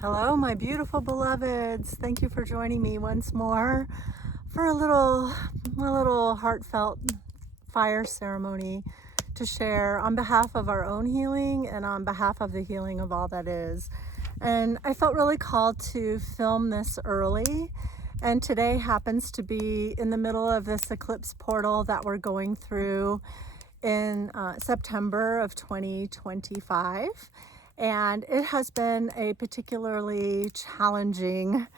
Hello, my beautiful beloveds. Thank you for joining me once more for a little heartfelt fire ceremony to share on behalf of our own healing and on behalf of the healing of all that is. And I felt really called to film this early. And today happens to be in the middle of this eclipse portal that we're going through in September of 2025. And it has been a particularly challenging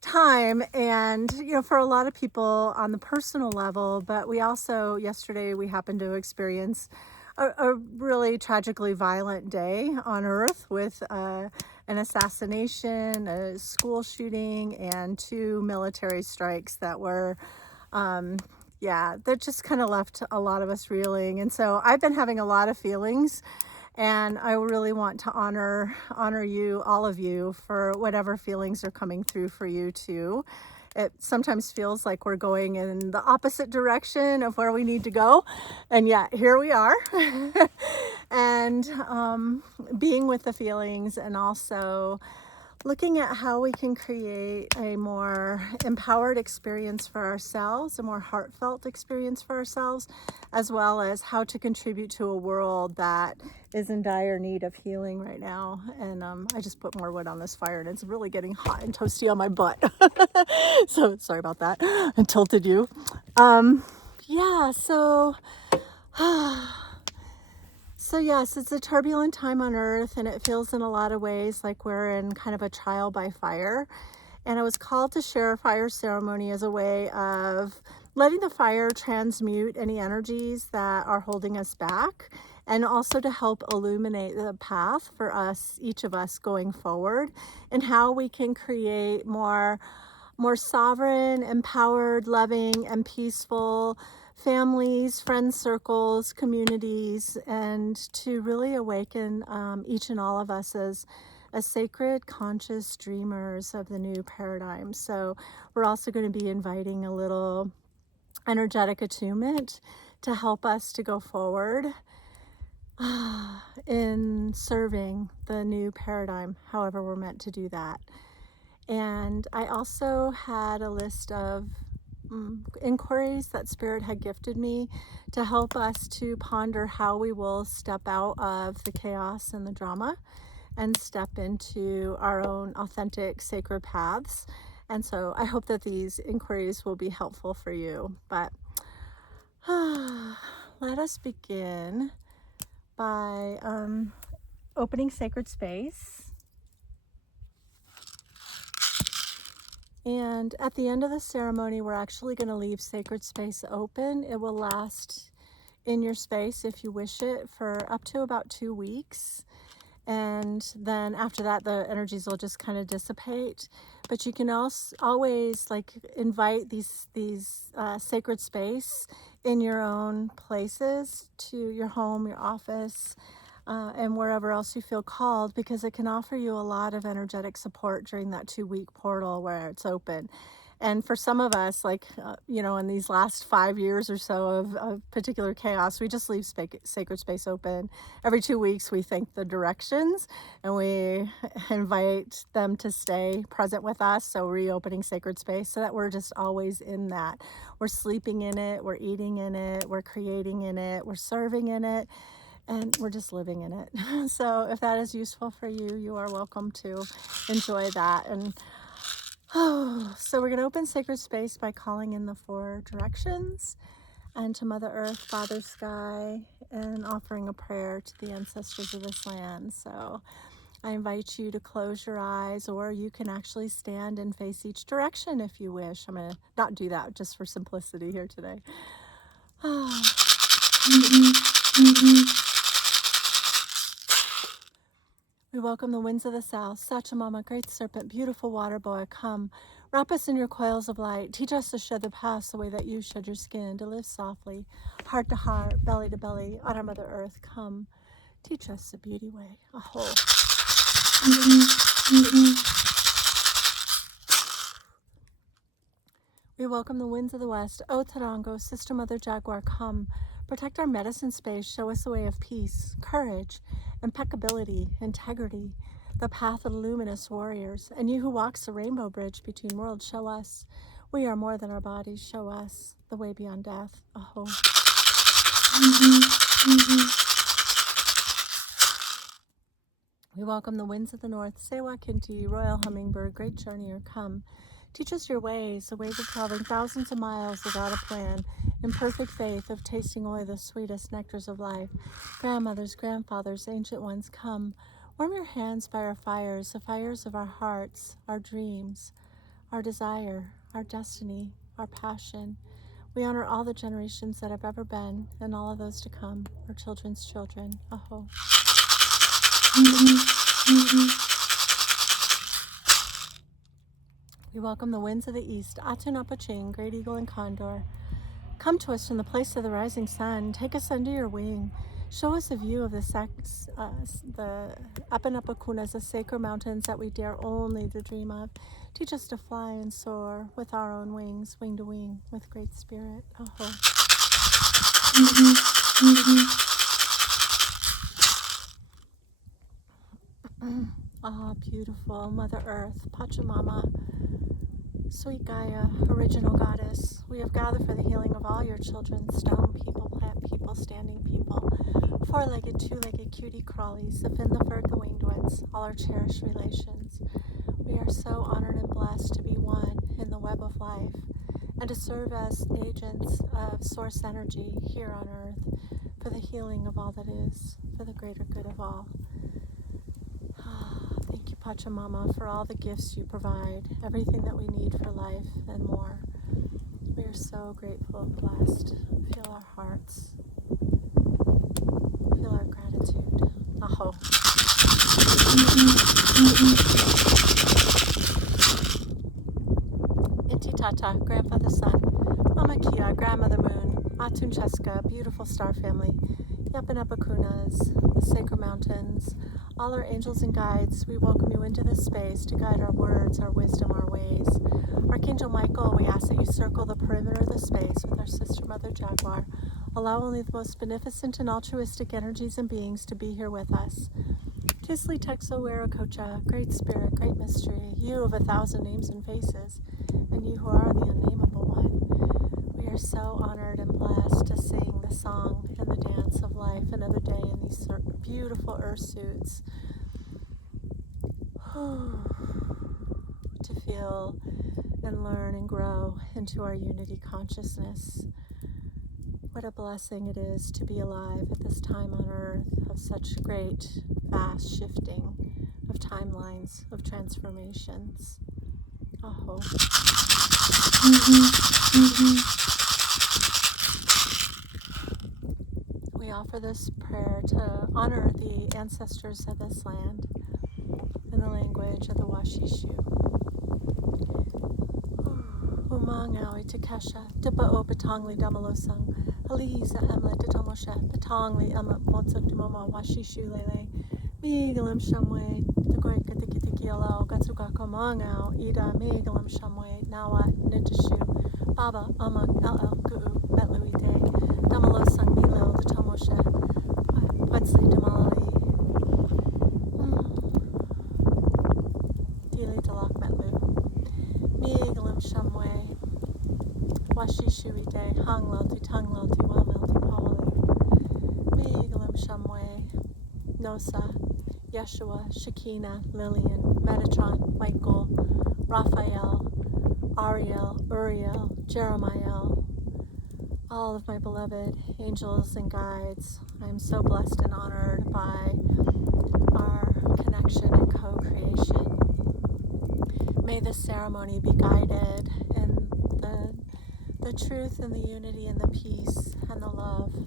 time, and for a lot of people on the personal level, but we also, yesterday, we happened to experience a really tragically violent day on Earth with an assassination, a school shooting, and two military strikes that were that just kind of left a lot of us reeling. And so I've been having a lot of feelings, and I really want to honor you, all of you, for whatever feelings are coming through for you too. It sometimes feels like we're going in the opposite direction of where we need to go, and yet here we are. And being with the feelings, and also looking at how we can create a more empowered experience for ourselves, a more heartfelt experience for ourselves, as well as how to contribute to a world that is in dire need of healing right now. And I just put more wood on this fire, and it's really getting hot and toasty on my butt. So sorry about that. I tilted you. So yes, it's a turbulent time on Earth, and it feels in a lot of ways like we're in kind of a trial by fire. And I was called to share a fire ceremony as a way of letting the fire transmute any energies that are holding us back, and also to help illuminate the path for us, each of us, going forward, and how we can create more sovereign, empowered, loving, and peaceful families, friend circles, communities, and to really awaken each and all of us as sacred, conscious dreamers of the new paradigm. So we're also going to be inviting a little energetic attunement to help us to go forward in serving the new paradigm, however we're meant to do that. And I also had a list of inquiries that Spirit had gifted me to help us to ponder how we will step out of the chaos and the drama and step into our own authentic sacred paths. And so I hope that these inquiries will be helpful for you. But let us begin by opening sacred space. And at the end of the ceremony, we're actually going to leave sacred space open. It will last in your space, if you wish it, for up to about 2 weeks. And then after that, the energies will just kind of dissipate. But you can also always invite these sacred space in your own places, to your home, your office, and wherever else you feel called, because it can offer you a lot of energetic support during that 2-week portal where it's open. And for some of us, in these last 5 years or so of particular chaos, we just leave sacred space open. Every 2 weeks, we think the directions, and we invite them to stay present with us. So reopening sacred space so that we're just always in that. We're sleeping in it, we're eating in it, we're creating in it, we're serving in it, and we're just living in it. So if that is useful for you, you are welcome to enjoy that. And so we're going to open sacred space by calling in the 4 directions, and to Mother Earth, Father Sky, and offering a prayer to the ancestors of this land. So I invite you to close your eyes, or you can actually stand and face each direction if you wish. I'm going to not do that just for simplicity here today. We welcome the winds of the south. Sachamama, great serpent, beautiful water boy, come. Wrap us in your coils of light. Teach us to shed the past the way that you shed your skin, to live softly, heart to heart, belly to belly, on our Mother Earth, come. Teach us the beauty way. Aho. We welcome the winds of the west. O Tarango, Sister Mother Jaguar, come. Protect our medicine space. Show us the way of peace, courage, impeccability, integrity, the path of luminous warriors. And you who walks the rainbow bridge between worlds, show us we are more than our bodies. Show us the way beyond death. Aho. We welcome the winds of the north. Sewa Kinti, royal hummingbird, great journeyer, come. Teach us your ways, the ways of traveling thousands of miles without a plan, in perfect faith of tasting only the sweetest nectars of life. Grandmothers, grandfathers, ancient ones, come. Warm your hands by our fires, the fires of our hearts, our dreams, our desire, our destiny, our passion. We honor all the generations that have ever been and all of those to come, our children's children. Aho. We welcome the winds of the east, Atunapaching, great eagle and condor. Come to us from the place of the rising sun. Take us under your wing. Show us a view of the Apanapakunas, the sacred mountains that we dare only to dream of. Teach us to fly and soar with our own wings, wing to wing, with great spirit. Aho. Ah, beautiful Mother Earth, Pachamama, sweet Gaia, original goddess. We have gathered for the healing of all your children, stone people, plant people, standing people, four-legged, two-legged cutie crawlies, the fin, the fur, the winged ones, all our cherished relations. We are so honored and blessed to be one in the web of life and to serve as agents of source energy here on earth for the healing of all that is, for the greater good of all. Thank you, Pachamama, for all the gifts you provide, everything that we need for life and more. We are so grateful and blessed. Feel our hearts. Feel our gratitude. Aho. Inti Tata, Grandfather Sun, Mama Kia, Grandmother Moon, Atun Cheska, beautiful star family, Yapanapakunas, the sacred mountains, all our angels and guides, we welcome you into this space to guide our words, our wisdom, our ways. Archangel Michael, we ask that you circle the perimeter of the space with our sister Mother Jaguar. Allow only the most beneficent and altruistic energies and beings to be here with us. Tisli Texo Werakocha, great spirit, great mystery, you of 1,000 names and faces, and you who are the unnameable one. We are so honored and blessed to sing the song and the dance of life another day in these beautiful earth suits. To feel and learn and grow into our unity consciousness. What a blessing it is to be alive at this time on earth of such great, vast shifting of timelines, of transformations. Aho. We offer this prayer to honor the ancestors of this land in the language of the Washishu. Umangawi Takesha, Dipa'o Batongli Damalosang, Aliza Emla Ditomoshe, Batongli Emma Motsuk Dumoma Washishu Lele, Migalam Shamwe, the Great Katikialo, Gatsugako Mangao, Ida Migalam Shamwe, Nawa Nintashu, Baba Amang LL Guu, Metluite, Damalosang Milo, Ditomoshe, Wetzli Damali, Dili Dalak Metlu, Migalam Shamwe, Washishuite, Hanglelti, Tanglelti, Wamelti, Pawali, Migalam Shamwe, Nosa, Yeshua, Shekinah, Lillian, Metatron, Michael, Raphael, Ariel, Uriel, Jeremiah, all of my beloved angels and guides. I am so blessed and honored by our connection and co-creation. May this ceremony be guided in the truth and the unity and the peace and the love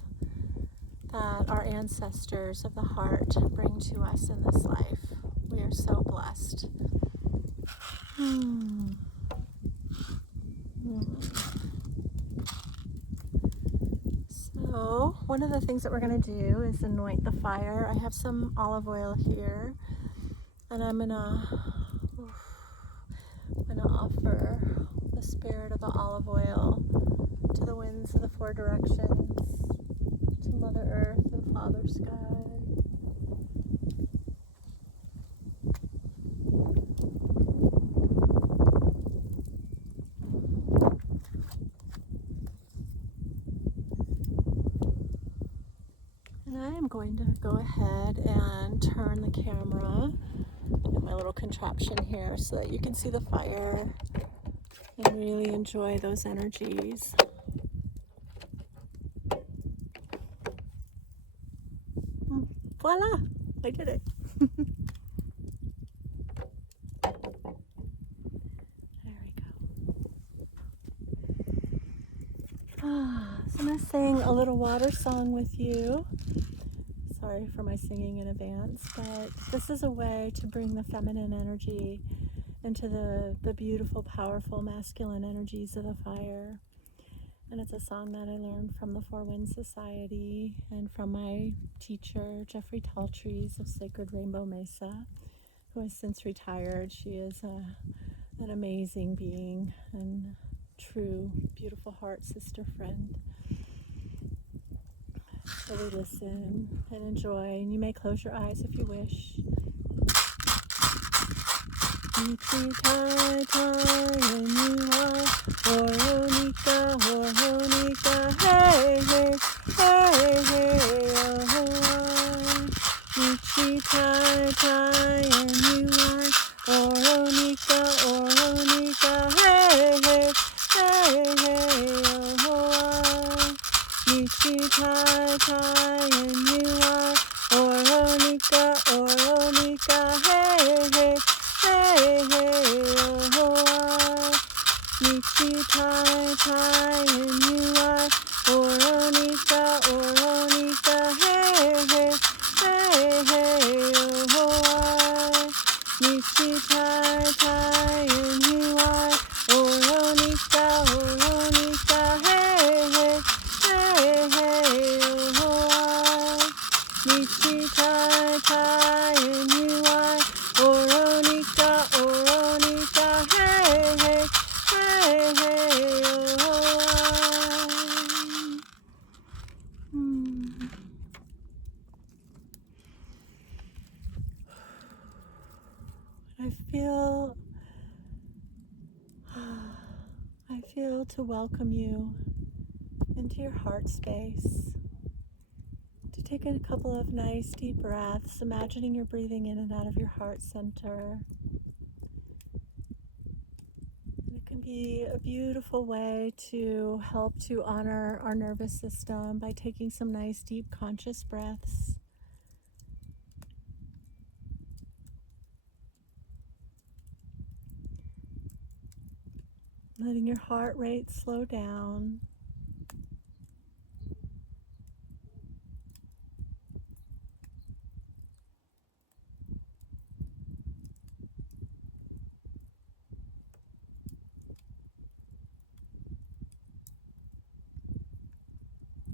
that our ancestors of the heart bring to us in this life. We are so blessed. So, one of the things that we're going to do is anoint the fire. I have some olive oil here, and I'm going to offer the spirit of the olive oil to the winds of the four directions, to Mother Earth and Father Sky, going to go ahead and turn the camera and my little contraption here so that you can see the fire and really enjoy those energies. Voila! I did it. There we go. So I'm going to sing a little water song with you. Sorry for my singing in advance, but this is a way to bring the feminine energy into the beautiful, powerful masculine energies of the fire. And it's a song that I learned from the Four Winds Society and from my teacher, Jeffrey Taltrees of Sacred Rainbow Mesa, who has since retired. She is an amazing being and true, beautiful heart sister friend. So we listen and enjoy, and you may close your eyes if you wish. Ichi tai tai and you are Oronika, Oronika, hey, hey, hey, hey, oh, Ichi tai tai and you are Oronika, Oronika, hey, hey, hey, hey, oh, Ichi tai tai and you are Oronika, Oronika, hey, hey, hey, hey, oh, Michi tai tai and you are Oronika, Oronika, hey, hey, hey, hey, oh, Michi tai tai and you are Oronika, Oronika, hey, hey, hey, hey, oh, Michi tai tai and you are Oronika, Oronika, hey, hey, hey, hey, oh. I feel to welcome you into your heart space, to take a couple of nice deep breaths, imagining you're breathing in and out of your heart center. It can be a beautiful way to help to honor our nervous system by taking some nice deep conscious breaths. Letting your heart rate slow down.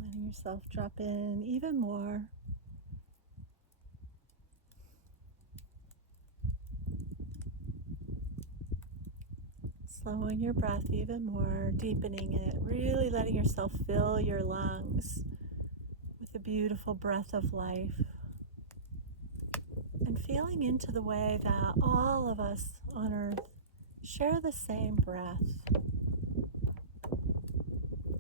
Letting yourself drop in even more. Slowing your breath even more, deepening it, really letting yourself fill your lungs with the beautiful breath of life. And feeling into the way that all of us on earth share the same breath.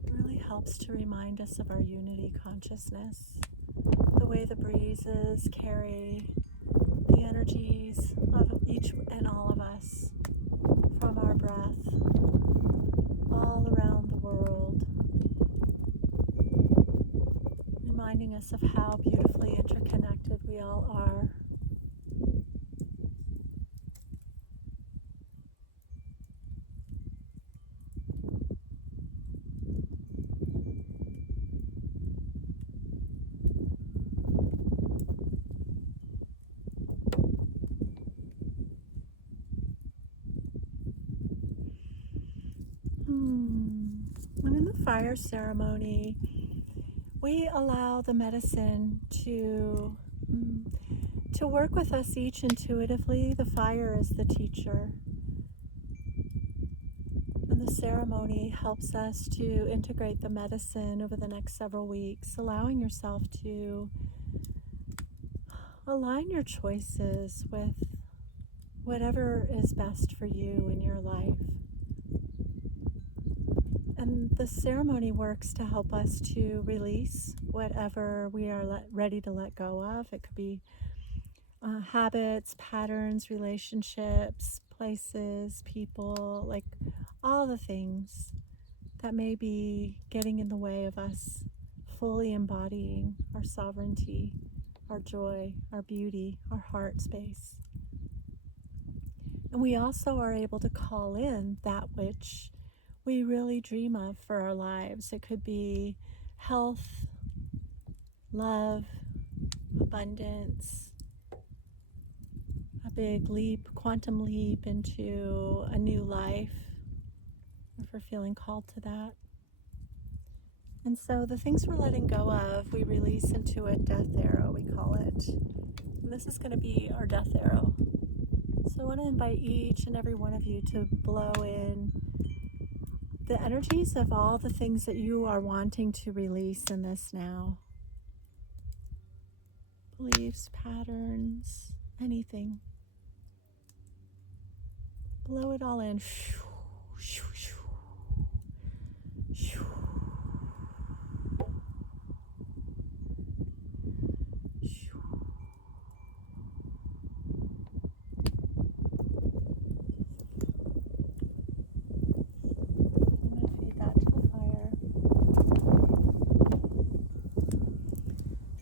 It really helps to remind us of our unity consciousness, the way the breezes carry the energies of each and all of us from our breath all around the world, reminding us of how beautifully interconnected we all are. And in the fire ceremony, we allow the medicine to work with us each intuitively. The fire is the teacher. And the ceremony helps us to integrate the medicine over the next several weeks, allowing yourself to align your choices with whatever is best for you in your life. And the ceremony works to help us to release whatever we are ready to let go of. It could be habits, patterns, relationships, places, people, like all the things that may be getting in the way of us fully embodying our sovereignty, our joy, our beauty, our heart space. And we also are able to call in that which we really dream of for our lives. It could be health, love, abundance, a big leap, quantum leap into a new life, if we're feeling called to that. And so the things we're letting go of, we release into a death arrow, we call it. And this is going to be our death arrow. So I want to invite each and every one of you to blow in the energies of all the things that you are wanting to release in this now. Beliefs, patterns, anything. Blow it all in.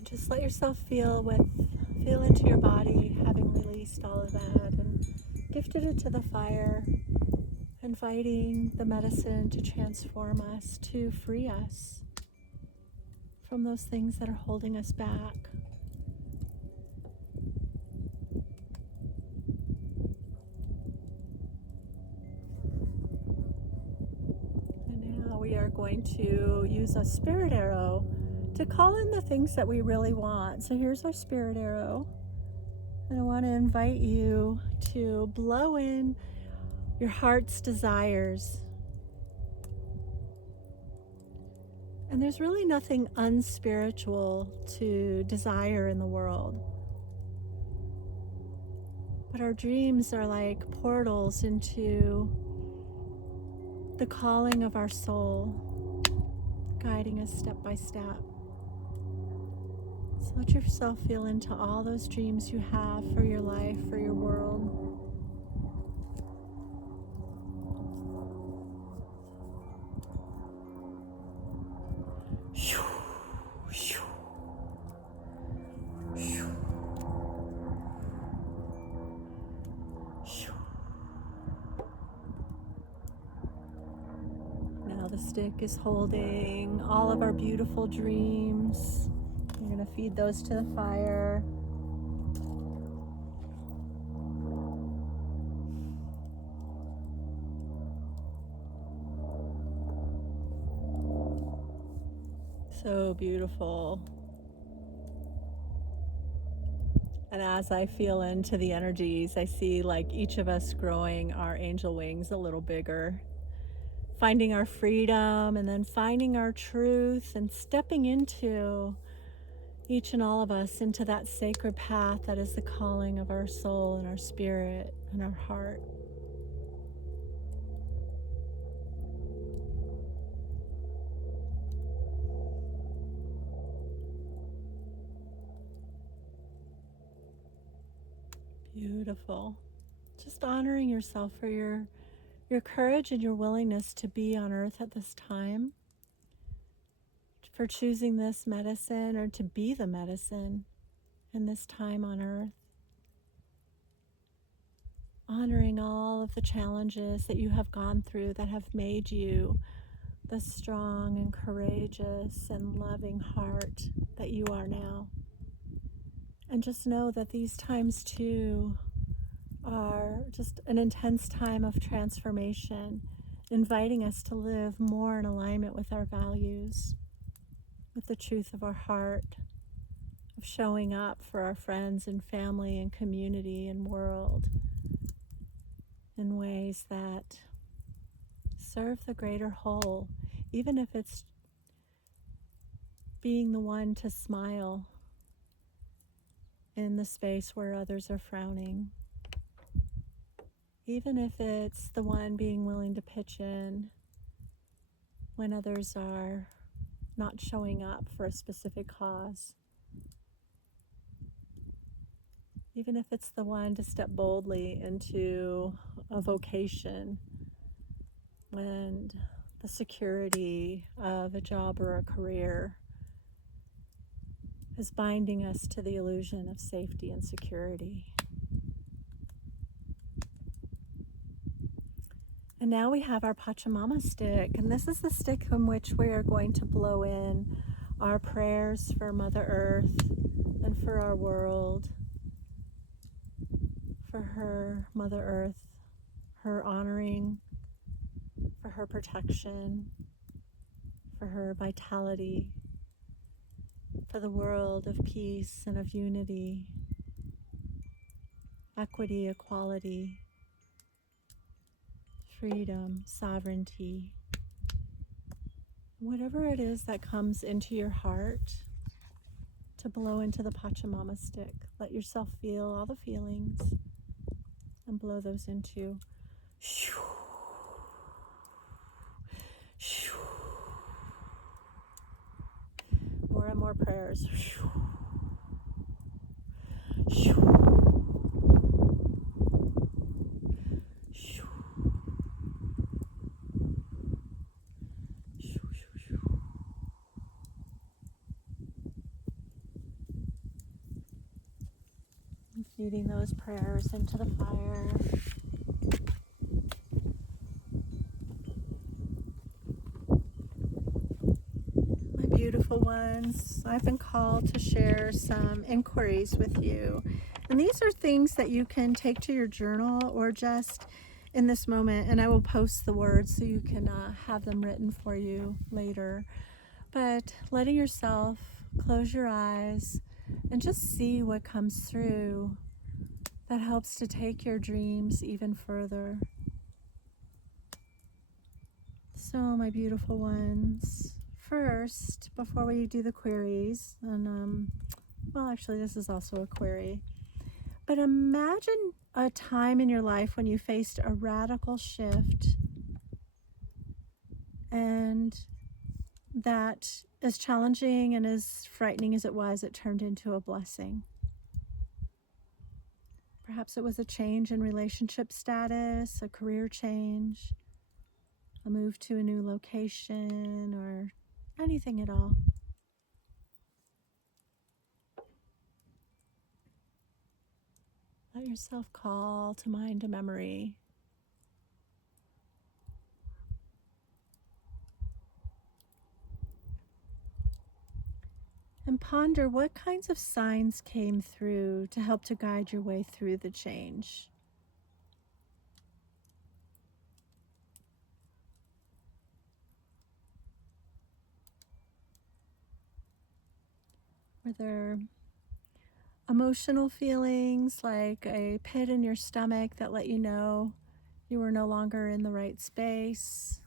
Just let yourself feel into your body, having released all of that, and gifted it to the fire, inviting the medicine to transform us, to free us from those things that are holding us back. And now we are going to use a spirit arrow to call in the things that we really want. So here's our spirit arrow. And I want to invite you to blow in your heart's desires. And there's really nothing unspiritual to desire in the world. But our dreams are like portals into the calling of our soul, guiding us step by step. So let yourself feel into all those dreams you have for your life, for your world. Now the stick is holding all of our beautiful dreams. We're going to feed those to the fire. So beautiful. And as I feel into the energies, I see like each of us growing our angel wings a little bigger, finding our freedom and then finding our truth and stepping into each and all of us into that sacred path that is the calling of our soul and our spirit and our heart. Beautiful. Just honoring yourself for your courage and your willingness to be on earth at this time, for choosing this medicine or to be the medicine in this time on earth. Honoring all of the challenges that you have gone through that have made you the strong and courageous and loving heart that you are now. And just know that these times too are just an intense time of transformation, inviting us to live more in alignment with our values, with the truth of our heart, of showing up for our friends and family and community and world in ways that serve the greater whole, even if it's being the one to smile in the space where others are frowning, even if it's the one being willing to pitch in when others are not showing up for a specific cause. Even if it's the one to step boldly into a vocation and the security of a job or a career is binding us to the illusion of safety and security. And now we have our Pachamama stick, and this is the stick in which we are going to blow in our prayers for Mother Earth and for our world, for her, Mother Earth, her honoring, for her protection, for her vitality, for the world of peace and of unity, equity, equality, freedom, sovereignty. Whatever it is that comes into your heart to blow into the Pachamama stick, let yourself feel all the feelings and blow those into. More and more prayers. Feeding those prayers into the fire. My beautiful ones, I've been called to share some inquiries with you. And these are things that you can take to your journal or just in this moment, and I will post the words so you can have them written for you later. But letting yourself close your eyes and just see what comes through that helps to take your dreams even further. So, my beautiful ones, first, before we do the queries, and well, actually, this is also a query, but imagine a time in your life when you faced a radical shift, and that, as challenging and as frightening as it was, it turned into a blessing. Perhaps it was a change in relationship status, a career change, a move to a new location, or anything at all. Let yourself call to mind a memory. And ponder what kinds of signs came through to help to guide your way through the change. Were there emotional feelings like a pit in your stomach that let you know you were no longer in the right space?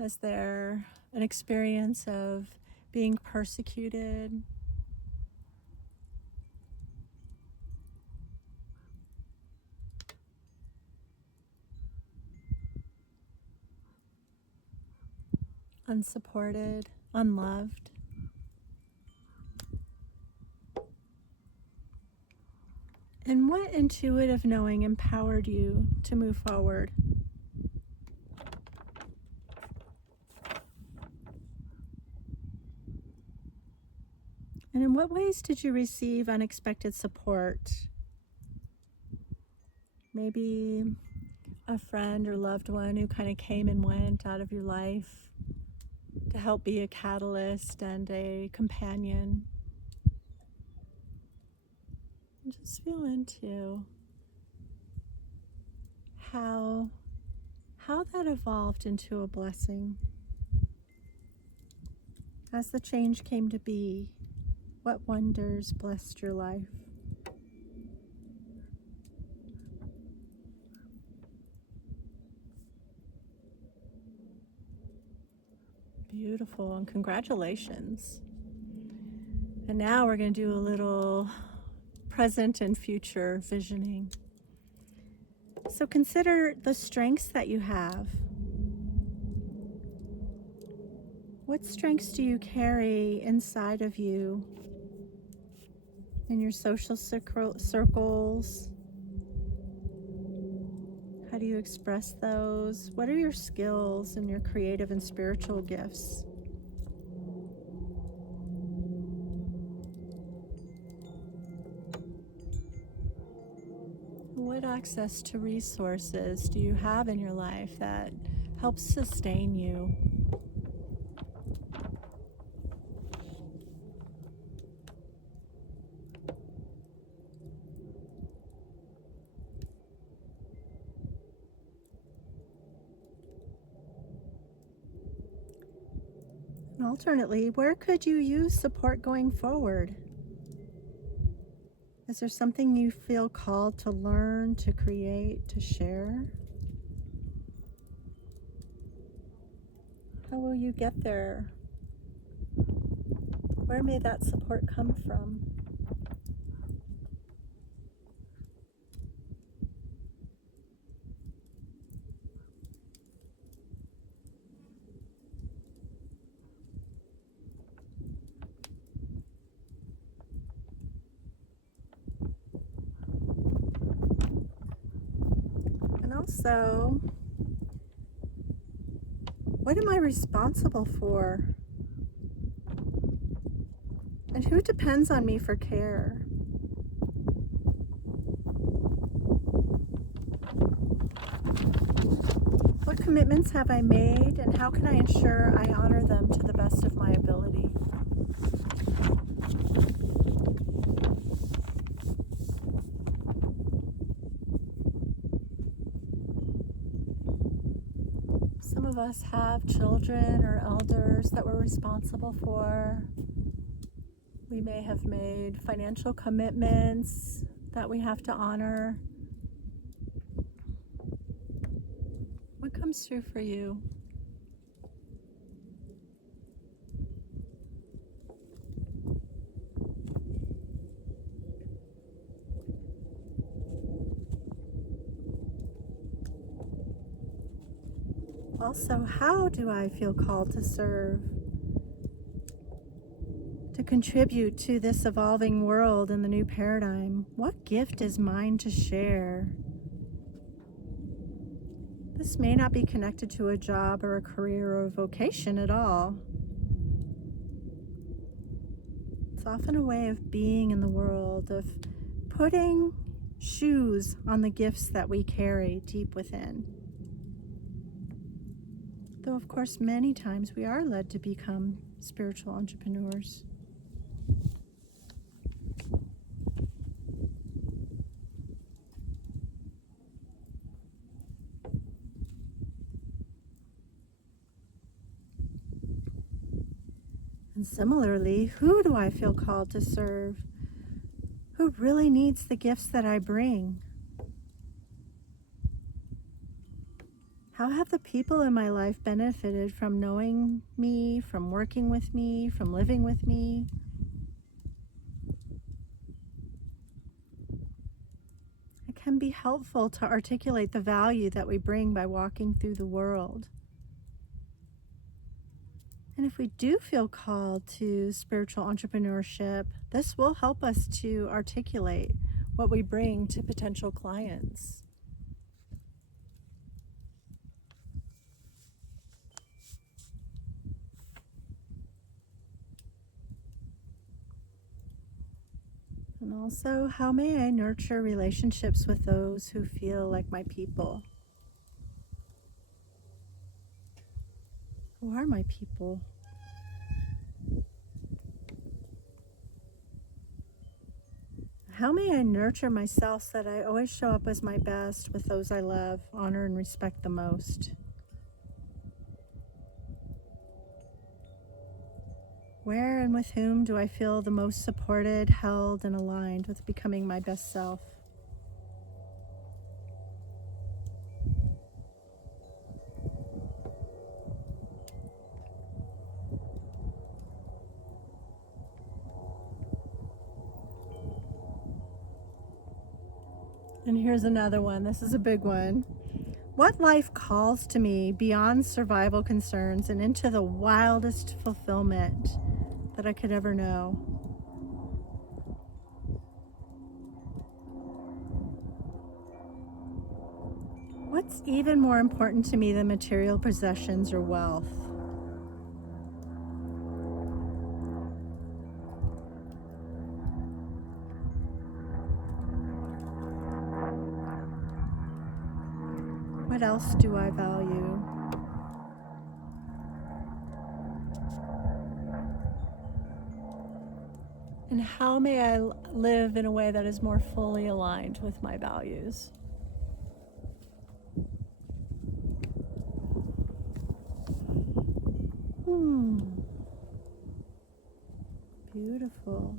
Was there an experience of being persecuted? Unsupported, unloved? And what intuitive knowing empowered you to move forward? And in what ways did you receive unexpected support? Maybe a friend or loved one who kind of came and went out of your life to help be a catalyst and a companion. And just feel into how that evolved into a blessing. As the change came to be, what wonders blessed your life? Beautiful, and congratulations. And now we're going to do a little present and future visioning. So consider the strengths that you have. What strengths do you carry inside of you in your social circles? How do you express those? What are your skills and your creative and spiritual gifts? What access to resources do you have in your life that helps sustain you? And alternately, where could you use support going forward? Is there something you feel called to learn, to create, to share? How will you get there? Where may that support come from? And also, what am I responsible for? And who depends on me for care? What commitments have I made, and how can I ensure I honor them to the best of my ability? Some of us have children or elders that we're responsible for. We may have made financial commitments that we have to honor. What comes through for you? Also, how do I feel called to serve, to contribute to this evolving world and the new paradigm? What gift is mine to share? This may not be connected to a job or a career or a vocation at all. It's often a way of being in the world, of putting shoes on the gifts that we carry deep within. Though, of course, many times we are led to become spiritual entrepreneurs. And similarly, who do I feel called to serve? Who really needs the gifts that I bring? How have the people in my life benefited from knowing me, from working with me, from living with me? It can be helpful to articulate the value that we bring by walking through the world. And if we do feel called to spiritual entrepreneurship, this will help us to articulate what we bring to potential clients. And also, how may I nurture relationships with those who feel like my people? Who are my people? How may I nurture myself so that I always show up as my best with those I love, honor, and respect the most? Where and with whom do I feel the most supported, held, and aligned with becoming my best self? And here's another one. This is a big one. What life calls to me beyond survival concerns and into the wildest fulfillment that I could ever know? What's even more important to me than material possessions or wealth? What else do I value? And how may I live in a way that is more fully aligned with my values? Beautiful.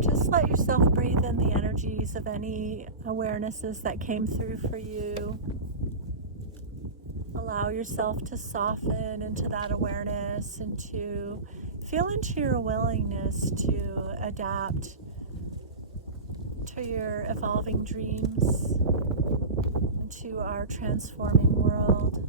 Just let yourself breathe in the energies of any awarenesses that came through for you. Allow yourself to soften into that awareness and to feel into your willingness to adapt to your evolving dreams and to our transforming world.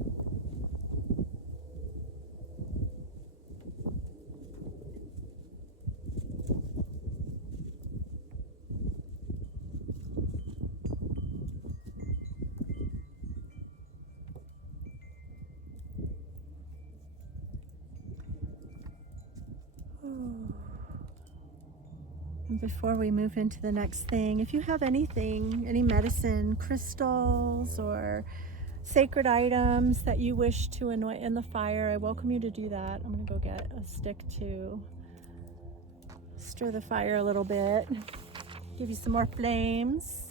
And before we move into the next thing, if you have anything, any medicine, crystals, or sacred items that you wish to anoint in the fire, I welcome you to do that. I'm going to go get a stick to stir the fire a little bit, give you some more flames.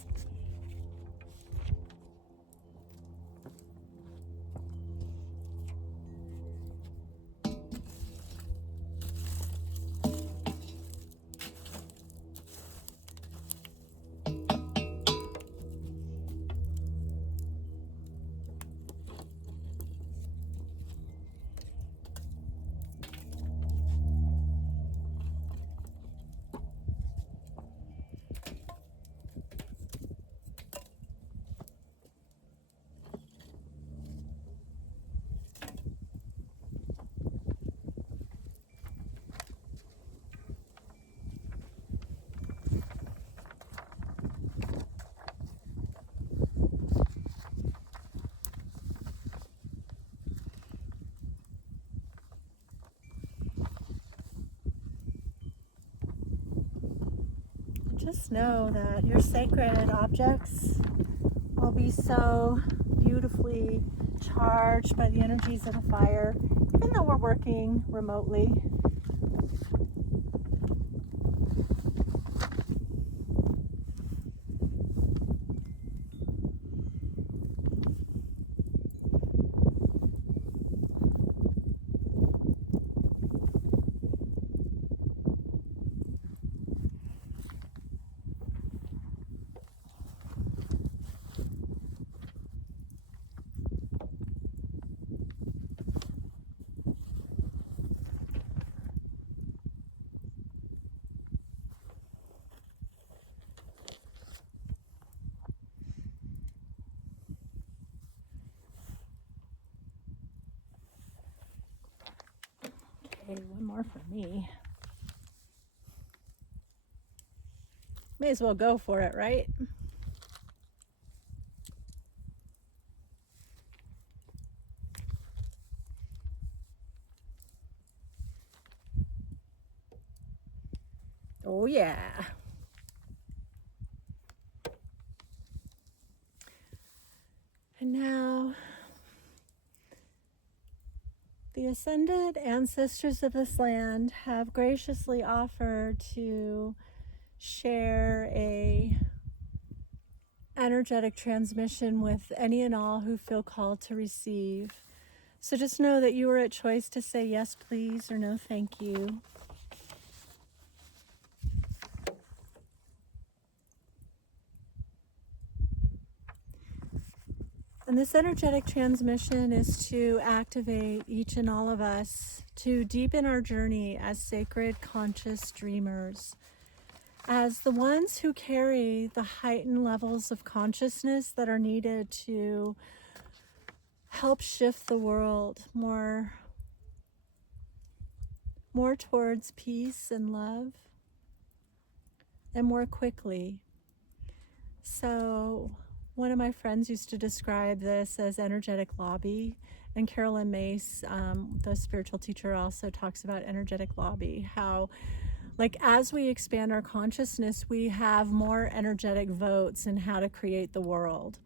Just know that your sacred objects will be so beautifully charged by the energies of the fire, even though we're working remotely. Okay, one more for me. May as well go for it, right? Oh yeah. And now, the ascended ancestors of this land have graciously offered to share a energetic transmission with any and all who feel called to receive. So just know that you are at choice to say yes, please, or no, thank you. And this energetic transmission is to activate each and all of us to deepen our journey as sacred conscious dreamers, as the ones who carry the heightened levels of consciousness that are needed to help shift the world more towards peace and love, and more quickly. So one of my friends used to describe this as energetic lobby, and Carolyn Mace, the spiritual teacher, also talks about energetic lobby, how like as we expand our consciousness, we have more energetic votes in how to create the world.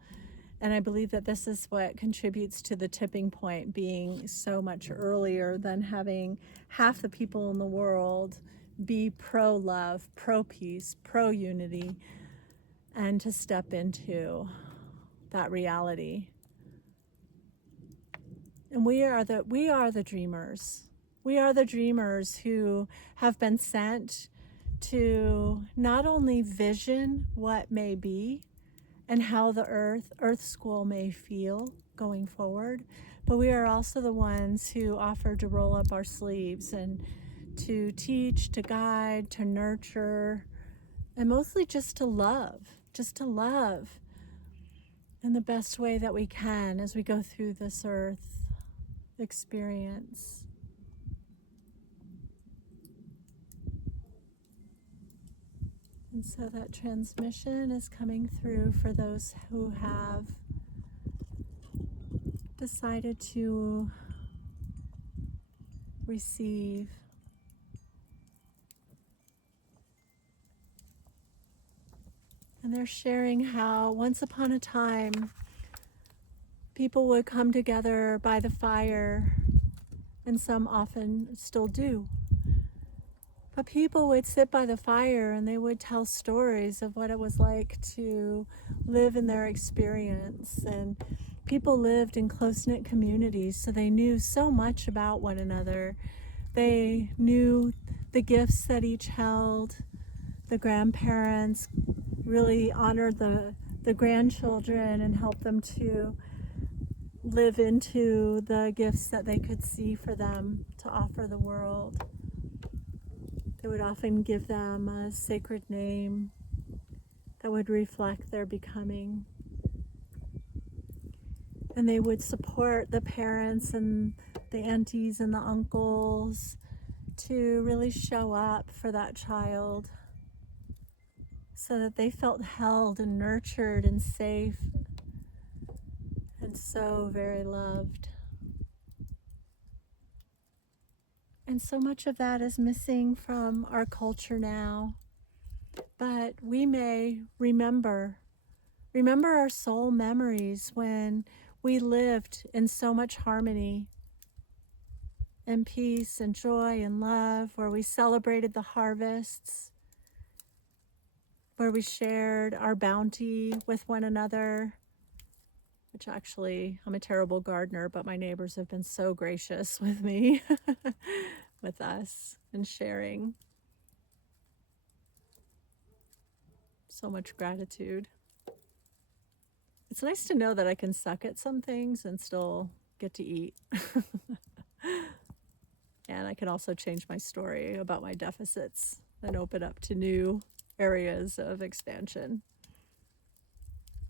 And I believe that this is what contributes to the tipping point being so much earlier than having half the people in the world be pro-love, pro-peace, pro-unity, and to step into that reality. And we are the dreamers. We are the dreamers who have been sent to not only vision what may be and how the earth school may feel going forward, but we are also the ones who offer to roll up our sleeves and to teach, to guide, to nurture, and mostly just to love in the best way that we can as we go through this earth experience. And so that transmission is coming through for those who have decided to receive. And they're sharing how once upon a time people would come together by the fire, and some often still do. But people would sit by the fire and they would tell stories of what it was like to live in their experience. And people lived in close-knit communities, so they knew so much about one another. They knew the gifts that each held. The grandparents really honored the grandchildren and helped them to live into the gifts that they could see for them to offer the world. They would often give them a sacred name that would reflect their becoming. And they would support the parents and the aunties and the uncles to really show up for that child so that they felt held and nurtured and safe and so very loved. And so much of that is missing from our culture now. But we may remember our soul memories when we lived in so much harmony and peace and joy and love, where we celebrated the harvests, where we shared our bounty with one another, which actually, I'm a terrible gardener, but my neighbors have been so gracious with me, with us, and sharing. So much gratitude. It's nice to know that I can suck at some things and still get to eat. And I can also change my story about my deficits and open up to new areas of expansion.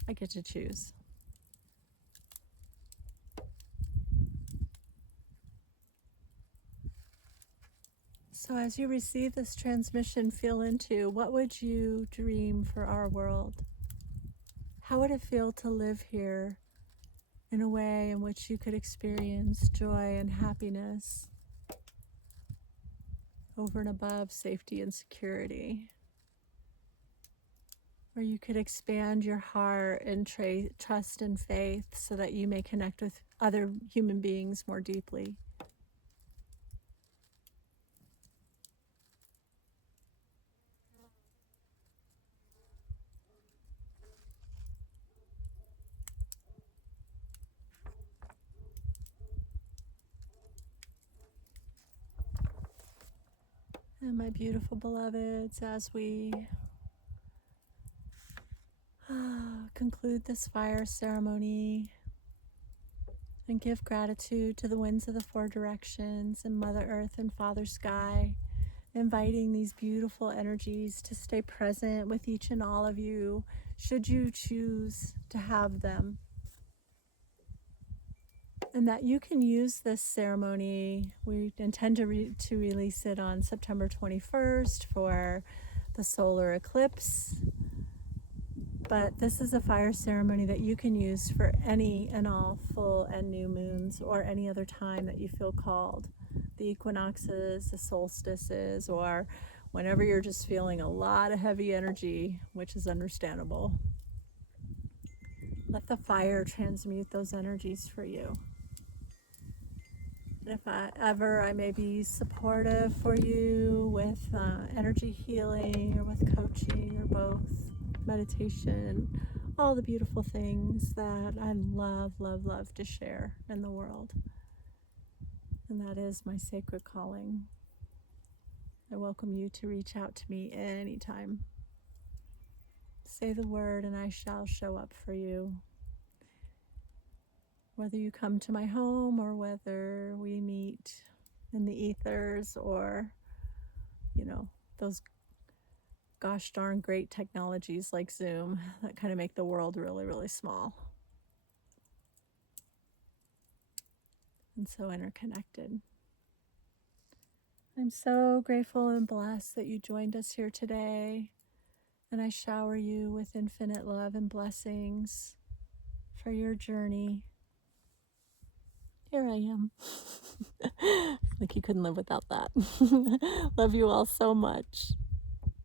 I get to choose. So as you receive this transmission, feel into what would you dream for our world? How would it feel to live here in a way in which you could experience joy and happiness over and above safety and security? Where you could expand your heart and trust and faith so that you may connect with other human beings more deeply. And my beautiful beloveds, as we conclude this fire ceremony, And give gratitude to the winds of the four directions and Mother Earth and Father Sky, inviting these beautiful energies to stay present with each and all of you, should you choose to have them. And that you can use this ceremony. We intend to release it on September 21st for the solar eclipse. But this is a fire ceremony that you can use for any and all full and new moons, or any other time that you feel called. The equinoxes, the solstices, or whenever you're just feeling a lot of heavy energy, which is understandable. Let the fire transmute those energies for you. And if I may be supportive for you with energy healing, or with coaching, or both, meditation, all the beautiful things that I love, love, love to share in the world. And that is my sacred calling. I welcome you to reach out to me anytime. Say the word and I shall show up for you. Whether you come to my home, or whether we meet in the ethers, or, those gosh darn great technologies like Zoom that kind of make the world really, really small and so interconnected. I'm so grateful and blessed that you joined us here today, and I shower you with infinite love and blessings for your journey. Here I am. Like you couldn't live without that. Love you all so much.